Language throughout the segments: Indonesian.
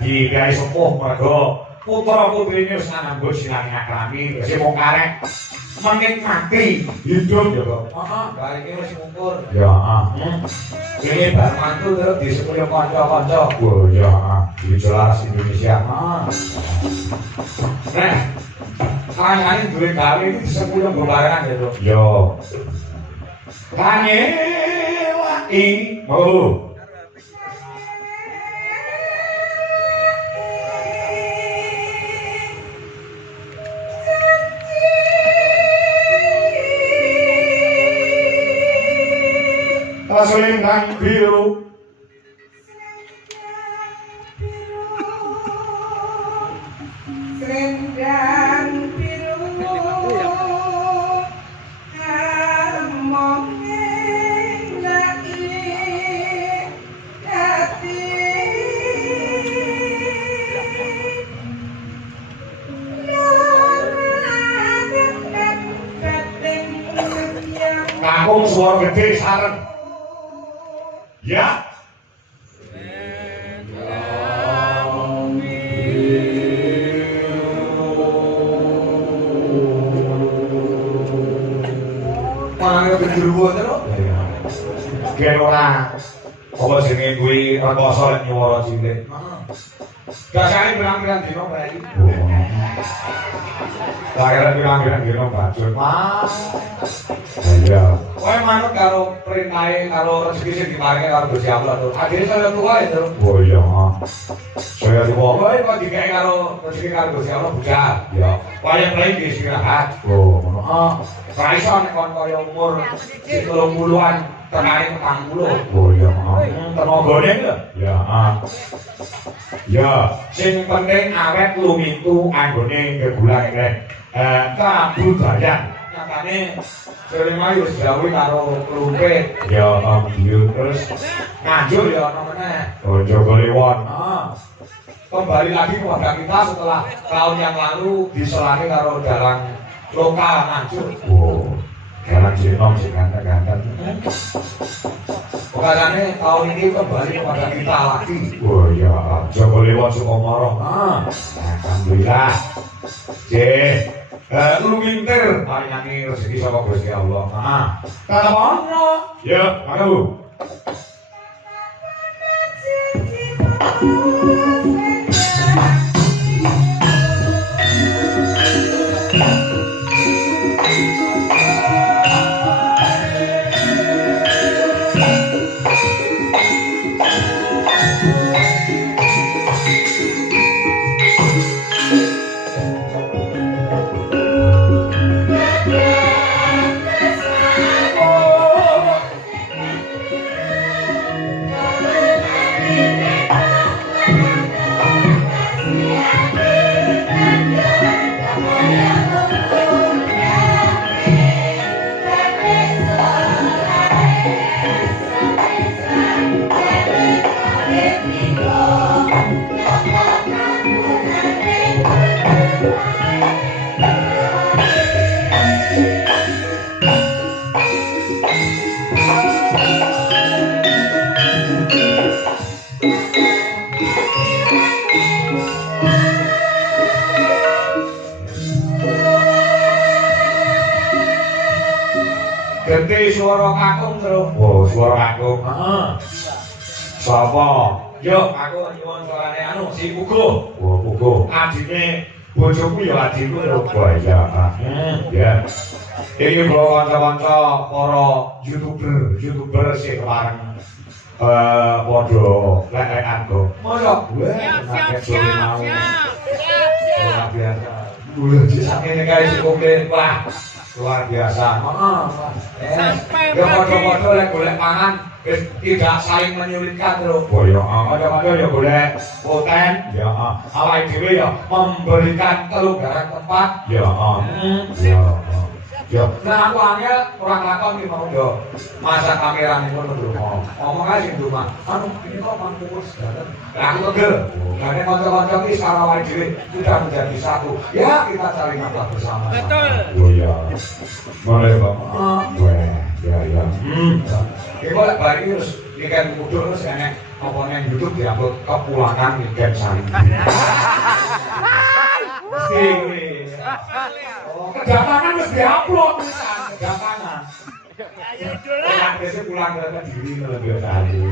Di kiai sepuh mergo putra putrine wis nganggo sinane akrami wis mung karek menikmati hidup ya kok. Heeh, bar iki wis ngukur. Ya, heeh. Ini bar mantu terus disepuluh kanca-kanca. Oh ya, jelas Indonesia. Heeh. Nah, kayane duwe gawe iki disepuluh bebarengan ya, Dok. Yo. Kane laki mau selendang biru selendang biru among lagi hati kakung suara gede sareng. Ya. Mana kejeruan itu? Gen ora apa jenenge kuwi rekoso lek nyuwara cilik. Dasare pirang-pirang dino bae iki. Daerah pirang-pirang dino bajul, Mas. Iya. Kowe manut karo perintahe karo rezeki sing diparingi karo Gusti Allah to. Adine saya tua itu. Oh iya. Saya tua. Kowe kok dikek karo rezeki karo Gusti Allah bujal. Ya. Paling-paling istirahat. Oh, ngono. Ora iso nek kon kaya umur 30-an tenane 40. Oh iya. Tenagane lho. Ya. Ya, sing penting awet lumitu anggone kebulan rek. Kabudayan. Nyatane sering ayu gawe karo klumpit. Ya, terus nganjur ya ana meneh. Oh, Joko Liwon. Kembali lagi kepada kita setelah tahun yang lalu diselani karo dalang lokal nganjur. Oh, dalang Jinom sing ganteng-ganteng. Pokoknya tahun ini kembali kepada kita lagi. Oh iya, Joko Liwon Sukomoro. Alhamdulillah. Lumintir paringi rezeki saka Gusti Allah. Kata mana? Ya, maka Bu. Ganti suara kakung terus. Oh, suara kakung. Sapa? Yo, aku nyuwun suarane anu si Ugo. Oh, Ugo. Adine bojoku ya adikku lho. Oh iya. Ya. Iki kula kanca-kanca para YouTuber sing kemarin padha lek-lekan kok. Mosok siap. Luar biasa. Ulah disakene kae sing komplit. Wah. Luar biasa. Ya foto-foto lek golek pangan tidak saling menyulitkan terus. Oh ya, foto-foto ya golek poten. Ya, awake dhewe ya memberikan kelonggaran tempat. Ya, ya. Nah aku angel kurang lakon iki mau yo. Masa kamera niku ndonga. Ngomong ae sing ndonga. Anu ini kok mangkus dateng. Lah aku tegel. Karena kanca-kanca iki secara awake dhewe sudah menjadi satu. Ya kita cari nafkah bersama. Betul. Oh iya. Boleh, Pak. Ya. Iki kok bari terus ikan kudu terus enek apa yang YouTube diupload kepulangan Niken Sari. Sing oh, kedatangan harus diupload kedatangan. Yang biasa pulang ke diri lebih kali.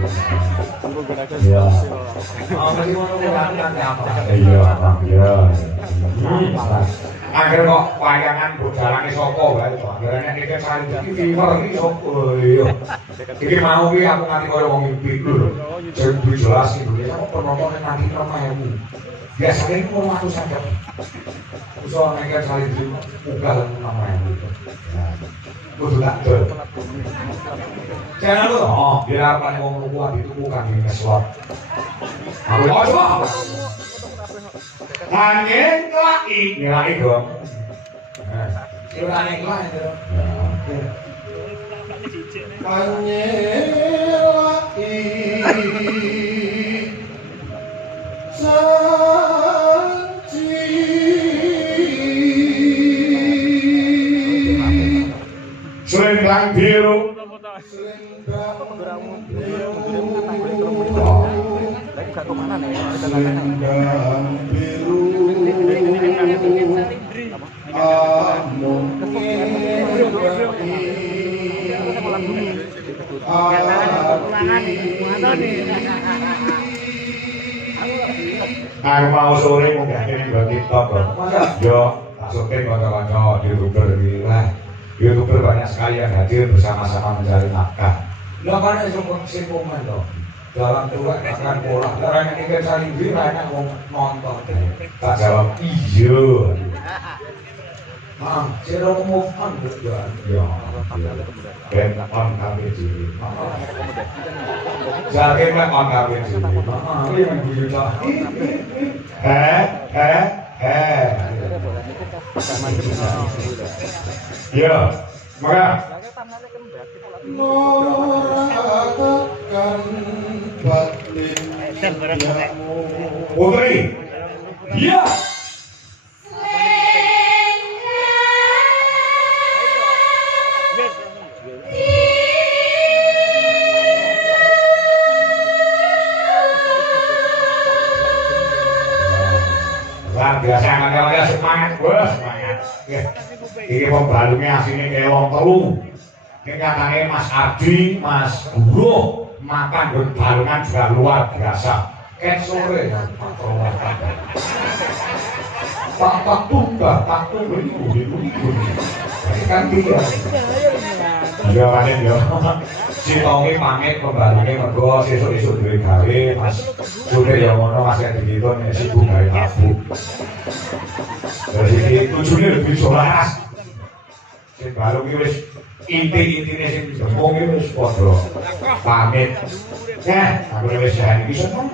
Iya. Oh, masih mau pulang nanti apa? Iya, iya. Akhirnya kok wayangan berjalan di Soko, baik. Akhirnya Niken Sari iki fever iki Soko. Iya. Iki mau ki aku nganti koyo wong mimpi lho. Sing jelas Indonesia kok penontonnya nanti 6.000. Biasanya itu mau aku saja. Usaha Niken Sari itu buka 6.000. Kudu tak dol. Jangan lu, oh, biar apa yang ngomong kuat itu bukan di ngeslot. Aku coba. Angin kelai, ngelai dong. Angin kelai dong. Angin selendang biru, selendang biru, aku mau sore mungkin ini buat TikTok loh. Yo, tak syuting kocok-kocok YouTuber gitu lah. YouTuber banyak sekali yang hadir bersama-sama mencari nafkah. Lah kan itu simpulan loh. Dalam tua makan pola. Orang yang Niken Sari ini banyak nonton. Tak jawab iya. Zero move on gitu ya. Ben on kami sih. Jadi ben on kami sih. Ini yang bujur. Ya, maka Putri, ya. Biasa anak-anaknya semangat, bos, semangat. Ini pembalungnya aslinya kayak wong telu. Ini katanya Mas Ardi, Mas Guru makan berbalungan juga luar biasa. Kayak sore ya, Pak Prowakan. Tak tunggu ini. Ini kan dia. Iya kan ya. Si Tommy pamit pembalungnya mergo sesuk-esuk duwe gawe, Mas. Sudah ya ngono Mas yang dikitu nek sibuk gawe tabu. Jadi tujuannya lebih jelas. Sing balung iki wis inti-intine sing dipong iki wis padha pamit. Aku wis jane iki seneng.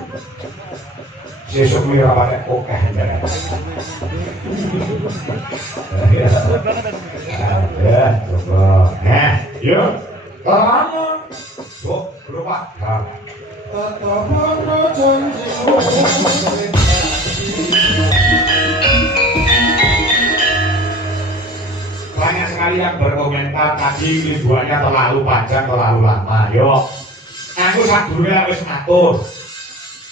Sesuk kuwi ora patek akeh jane. Ya, coba. Yuk. Kamu. Kok lupa? Banyak sekali yang berkomentar tadi liburannya terlalu panjang, terlalu lama. Yo, aku sadurunge wis ngatur.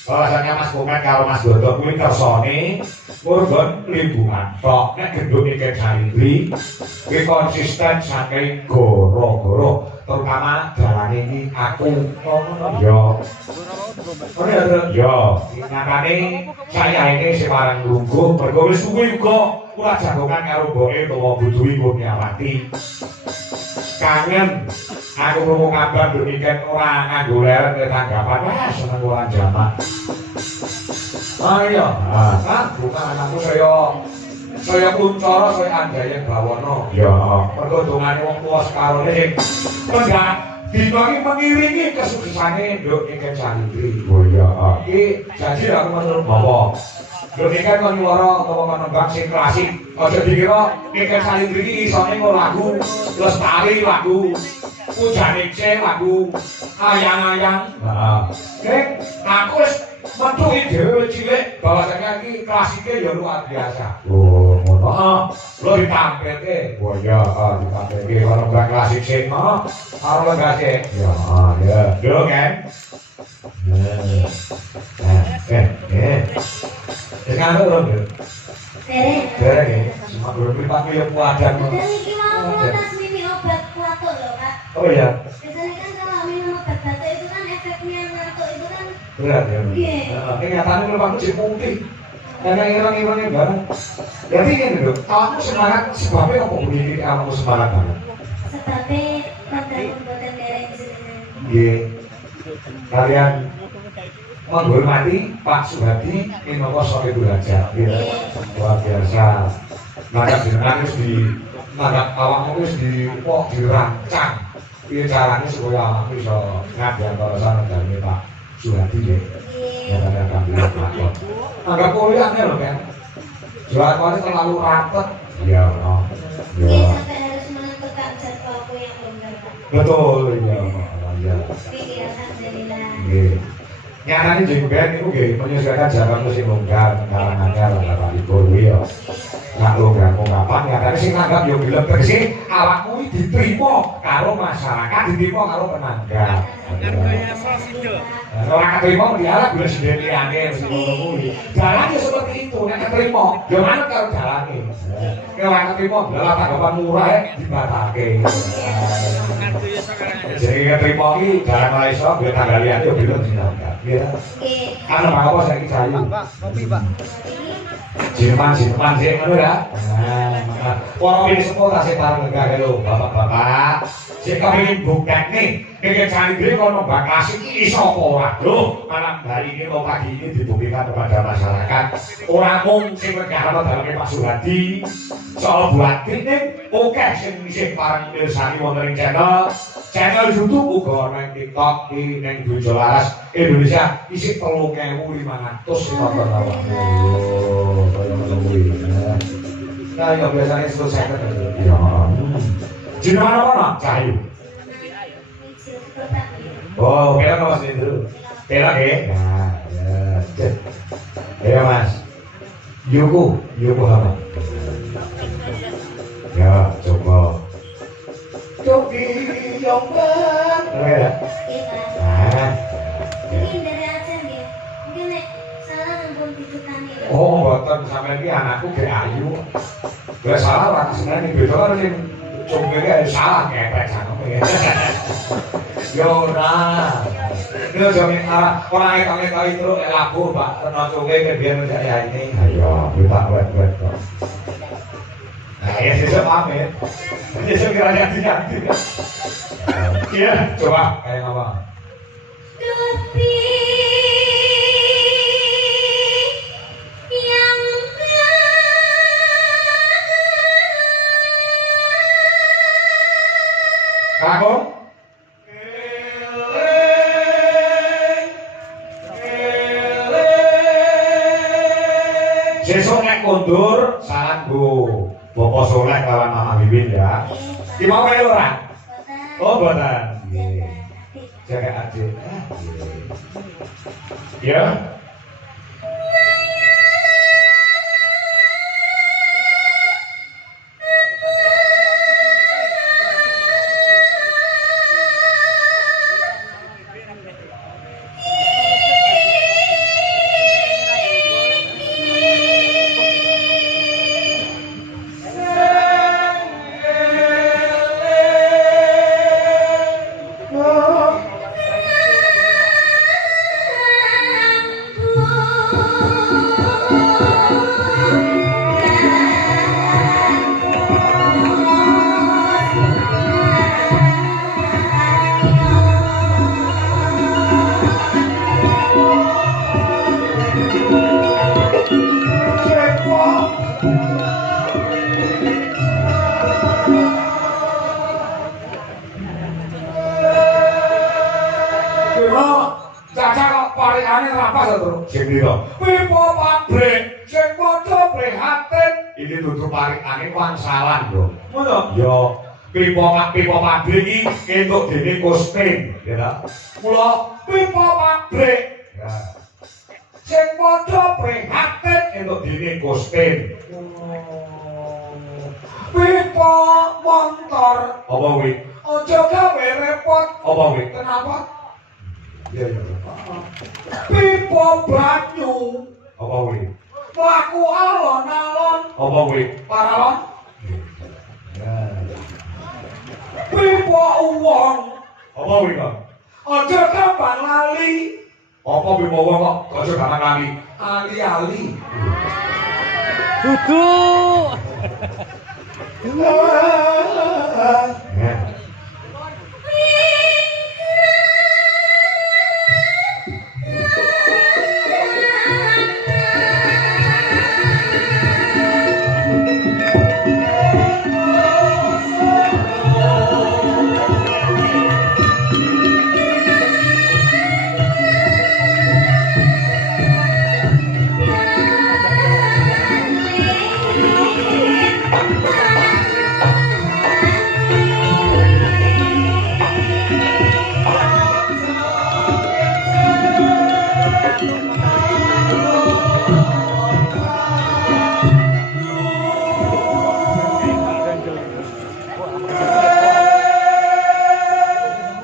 Bahwasanya Mas Komen karo Mas Dodo kuwi kersane kurban liburan. Tok nek gendung Niken Sari kuwi konsisten saking goro-goro, terutama dalane iki aku ngono yo. Yo, nyatane saya ini semarang lungguh, mergo wis suwi uga kula jagongan karo mboke utawa Budui Kurniawati. Kangen aku ngomong kabar Niken ora nganggo lereng tanggapan, wah seneng kula jamak. Ayo, bukan anakku saya Kuncoro, saya Andayan Bawono. Ya, mergo dongane wong tuwa sekarone sing pendak dibagi mengiringi kesuksesannya Niken Sari. Oh iya, iki janji aku menurut bapak. Niken kon nyuwara utawa nembang sing klasik. Aja dikira Niken Sari iki isone nggo lagu Lestari, lagu Pujane C, lagu Ayang-ayang. Heeh. Aku wis metu dhewe cilik bahwasanya iki klasiknya ya luar biasa. Oh, ngono. Heeh. Lo ditampilke. Oh iya, ditampilke karo band klasik sing karo legase. Ya, ya. Yo kan. Sekarang belum ya? Dereng ya? Cuma belum dipakai ya puadan. Dan ini mau ngetes mini obat batuk loh kak. Oh iya? Biasanya kan kalau minum obat batuk itu kan efeknya ngantuk itu kan. Berat ya? Iya. Ini nyatanya belum aku jadi putih. Dan yang irang-irangnya bareng. Jadi ini dong, kamu semangat, sebabnya apa begini kamu semangat banget? Sebabnya pada pembuatan dereng jenengan. Iya. Kalian menghormati Pak Suhadi Minoko Sore Bulajar. Iya. Luar biasa. Maka jenengan harus di maka awakmu harus dirancang. Ini caranya supaya awakmu bisa ngabdi antara sana dan Pak Suhadi ya. Iya. Yang akan bilang lakon. Anggap kuliahnya loh kan. Jual kuliah terlalu rapet. Iya, no. Iya Iya. sampai harus menentukan jadwalku yang longgar kak. Betul, iya. Iya. Iya alhamdulillah. Nggih. Nyarane jeng ben niku nggih menyesuaikan jalan musim longgar karangannya lan Bapak Ibu ya. Nak longgar kok kapan nyatane sing nanggap yo gelem tegese awakmu iki diterima karo masyarakat, diterima karo penanggap. Ora keterima diarah gula sendiri angel sing ngono kuwi. Jalan ya seperti itu, nek keterima yo manut karo jalane. Nek ora keterima dalah tanggapan murah dibatake. Jadi keterima iki jalan ora iso biar tanggal liyane yo belum dinanggap. Ya. Iya. Kan apa saiki sayu. Kopi, Pak. Ini Jineman sih ngono ya. Nah, para ini semua kasih parang negara lho, bapak-bapak. Sik kepengin buktekne, kenging canggih kono bakas iki iso apa ora? Lho, malam hari ini mau pagi ini dibuktikan kepada masyarakat. Ora mung sing regano daleme Pak Suhadi, soal buat ini oke sing isih parang mirsani wonten ing channel YouTube uga nang TikTok iki nang Bojo Laras Indonesia isih 3.500 sing nonton awakmu. Nah, yang biasanya selesai kan ya. Jenengan apa nak? Cahayu. Oh, kira mas itu. Kira ke? Nah, ya. Ya mas. Yuku apa? Ya, coba. Cobi yomban. Ya. Nah. mungkin dari Aceh ya. Mungkin nek salah ampun ditutani. Oh, mboten sampeyan iki anakku ge ayu. Lah salah ora seneng beda karo sing cungkire salah kepek sanemu ya. Yo ora. Yo jame ora etok-etok itu laku Pak kena cungkir ke biyen ya ini. Ayo, kita wet-wet kok. Nah, ya sesuk pamit. Sesuk kira-kira diganti. Iya, coba kayak apa? Kopi yang Kakung? Sesuk nek kondur salam Bu Bapak Soleh kawan Mama Bibin ya. Ki mau kaya ora? Oh, boten. Nggih. Jaga adik. Ya. Pipo pabrik sing padha prihatin iki dudu parikane wangsalan lho. Ngono? Yo pipo pabrik iki entuk dening Kustin, ya ta. Mula pipo pabrik ya. Sing padha prihatin entuk dening Kustin. Pipo motor apa kuwi? Aja gawe repot. Apa kuwi? Kenapa? Iya iya. pipa banyu Apa kuwi? mlaku alon-alon Apa kuwi? paralon Ya. pipa uwong Apa kuwi kok? aja gampang lali Apa kuwi mau kok aja gampang lali? ali-ali Duduk. Ya.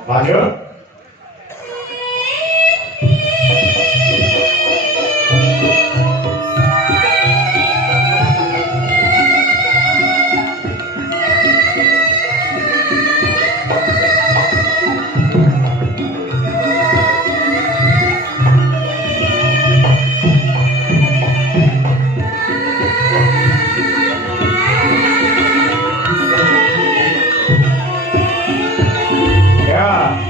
Lanjut. Ya.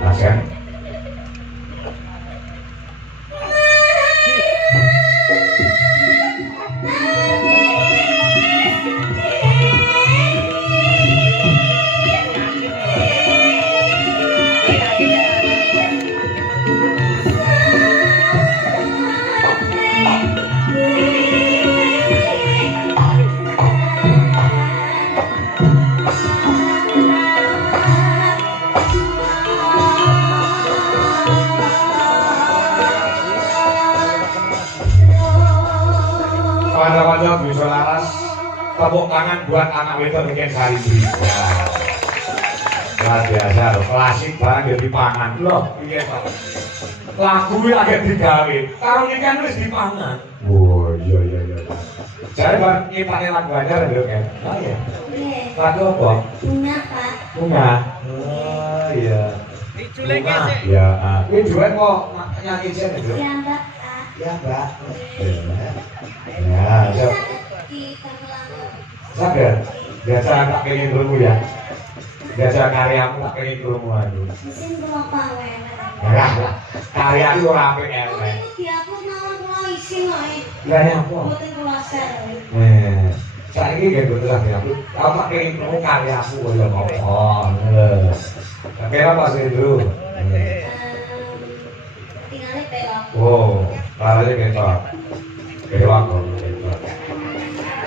Pasien. Pada bisa laras tepuk tangan buat anak wedok bikin sari ya. Luar biasa loh, klasik barang dia dipangan loh, bikin lagu lagi digawe, karo ikan wis dipangan. Oh iya iya iya. Saya bang nyipane lagu aja lho kan. Oh iya. Iya. Lagu apa? Bunga, Pak. Bunga. Oh iya. Diculeke Bunga. sih. Ya, ini duet kok nyanyi sih nih, Bro. Ya, Mbak. Ya, Mbak. Ya, siap. Di Tangerang. Sadar, biasa tak pengen dulu ya. Biasa karyamu tak pengen dulu aduh. Mesin kula pawen. Lah, karya itu ora apik Oh, elek. itu diupload mawon kula isi wae. Lah ya apa? Mboten kula share. Saiki nggih mboten lagi aku. Aku tak pengen dulu karyamu kaya apa. Tapi apa sih dulu? Tinggalnya pelok. Oh, caranya ketok. Ketok kok.